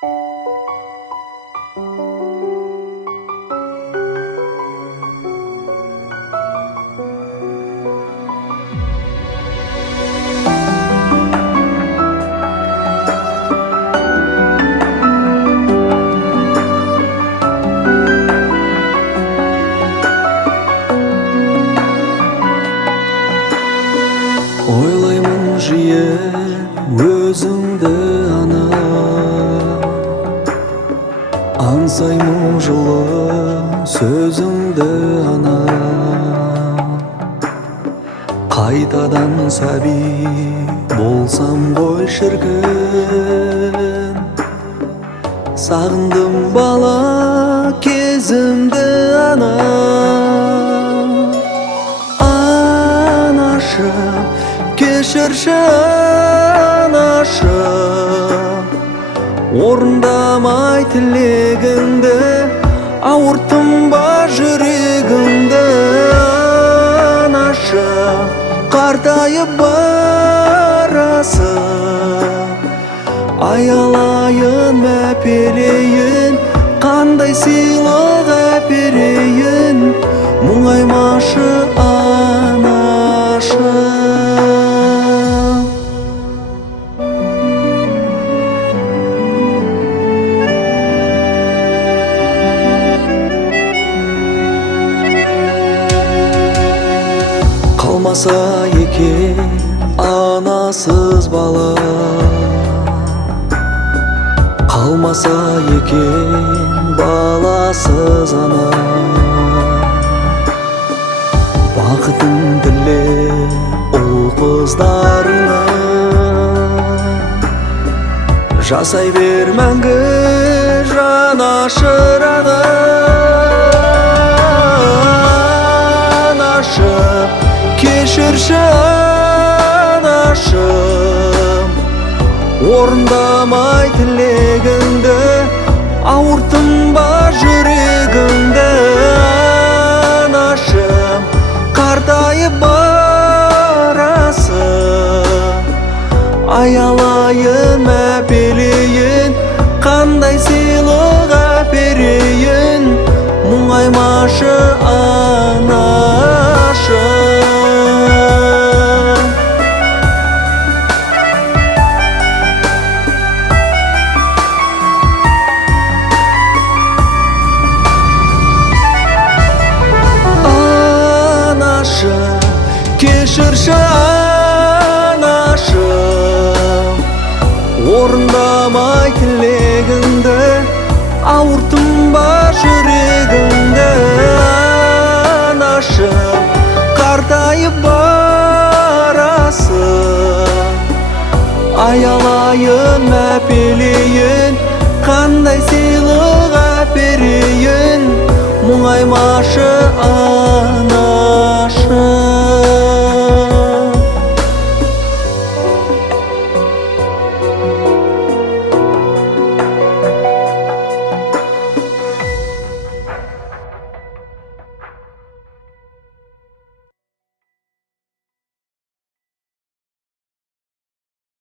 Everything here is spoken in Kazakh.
Ойлаймын жиі өзіңді ана, аңсаймын жылы сөзіңді ана. Қайтадан сәби болсам ғой шіркін, сағындым бала кезімді ана. Анашым, кешірші анашым, орындамай тілегіңді, ауырттым ба жүрегіңді. Анашым, қартайып барасың, аялайын мәпелейін, қандай сыйлық әперейін, мұңаймашы анашым. Қалмаса екен анасыз бала, қалмаса екен баласыз ана. Бақытын тіле ұл қыздарына, жасай бер мәңгі жанашыраны. Анашым, кешірші анашым, орындамай тілегіңді, ауырттым ба жүрегіңді. Анашым, қартайып барасың, аялайын мәпелейін, қандай сыйлық әперейін, мұңаймашы анашым. Кешірші анашым, орындамай тілегіңді, ауырттым ба жүрегіңді. Анашым, қартайып барасың, аялайын мәпелейін, қандай сыйлық әперейін, мұңаймашы